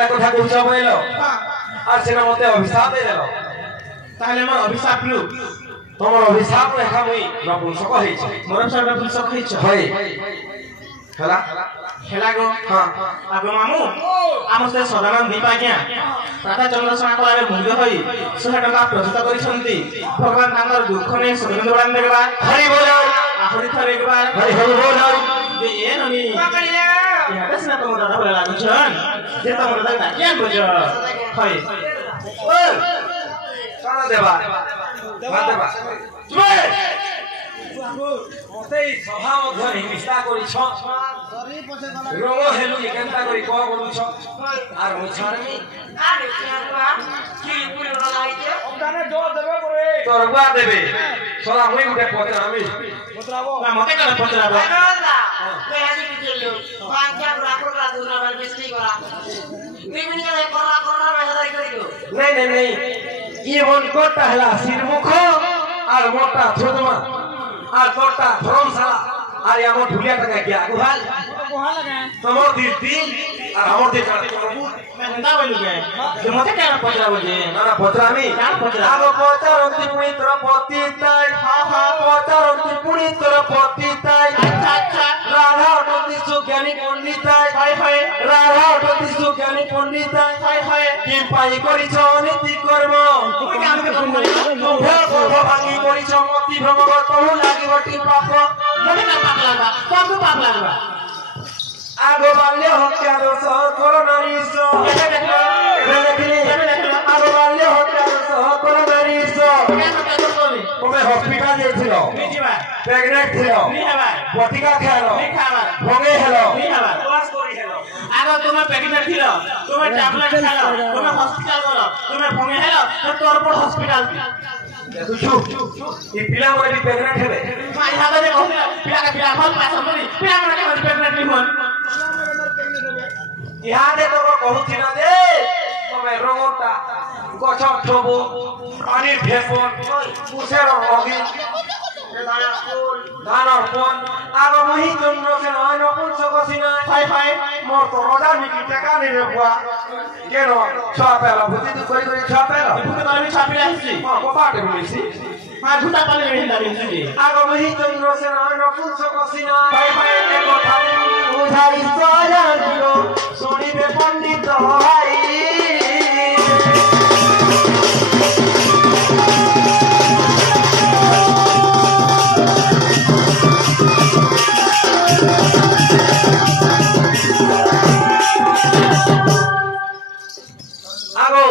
যেটা কথা কইছ বইলো আর সেটা মতে অভিশাপ দে দেলো তাহলে আমার অভিশাপ লু তোমার অভিশাপ লেখা মই নপুংসক হইছে মোর অভিশাপ নপুংসক হইছে হয় খেলা খেলা গো হ্যাঁ আগো মামু আমার সে সদানন্দ দীপ আজ্ঞা রাধা চন্দ্রশেখর কলারে মুগ্ধ হই 100 টাকা প্রস্তুত করিছন্তি ভগবান তাঙ্কর দুঃখ নে সুগন্ধ বড়ান দেখবা হরি বল আহরি থরে একবার হরি হরি বল যে এ ননি ইহাতে সিনা তোমার দাদা বলে লাগুছন যে তোমার দাদা ডাকিয়া বুঝ হয় ও কানা দেবা দেবা চুপ মতেই সভা মধ্য হিংসা করিছ রঙ হেলু একান্তা করি ক বলুছ আর মুছারমি আরে কি পুরি না লাইতে ওখানে জোর দেবে করে তোর গুয়া দেবে সলা মই উঠে পচরামি পচরাবো না মতে কেন পচরাবো না কই আজি কি দিলো পাঁচটা রাখরা দুরা বার বেশি করা তুই মিনি করা মেহদারি করিও नहीं नहीं नहीं ये मन कोटा हला सिरमुख और मोटा थोदमा और कोटा धर्मशाला और या मो ढुलिया टका क्या गुहाल कोहा लगा तमो दिल और हमर दिल करते प्रभु मैं हंदा बोलू के जे मते केन पचराबो जे ना ना पचरामी आगो पचरंती पुनित्र पति ताई हां हां पचरंती पुनित्र पति ताई अच्छा अच्छा राधा अटंती सुज्ञानी पंडिताई हाय हाय राधा अटंती सुज्ञानी पंडिताई हाय हाय किम पाई करिछ नीति कर्म তুমি কাম কে করি गर्भ भांगी करिछ मति भ्रमगत बहु लागिबटी पाप मते ना पाप लागबा सब पाप लागबा आगो बाल्य हत्या दोष कर नारीश आगो बाल्य हत्या दोष कर नारीश তুমি হসপিটাল যাইছিল নিজিবা প্রেগনেন্ট ছিল নি হবা বটিকা খাইলো নি খাবা ভঙ্গে হেলো নি হবা ক্লাস করি হেলো আগো তুমি প্রেগনেন্ট ছিল তুমি ট্যাবলেট খাইলো তুমি হসপিটাল গলো তুমি ভঙ্গে হেলো তো তোর পর হসপিটাল তু চুপ এই পিলা মরে বি প্রেগনেন্ট হেবে মাই হাতে যে কহিলা পিলা হল পাস হবনি পিলা মরে কেন প্রেগনেন্ট হন ইহাদে তো কহুছি না যে তুমি রঙটা গছ ঠবু পানির ভেপন কুশের অগি ধানর পন আগ মহি চন্দ্র সেন নপুংসক সিনা হাই হাই মোর তো রজা মিকি টাকা নিরে বুয়া কেন ছাপেলা বুঝি তুই করি করি ছাপেলা বুকে তো আমি ছাপিলা আসছি কপাটে বলিছি হ্যাঁ ঝুটা পালে মেহিন্দা বিনছি আগ মহি চন্দ্র সেন নপুংসক সিনা হাই হাই এ কথা বুঝাই সরা দিল শুনিবে পণ্ডিত ভাই আগো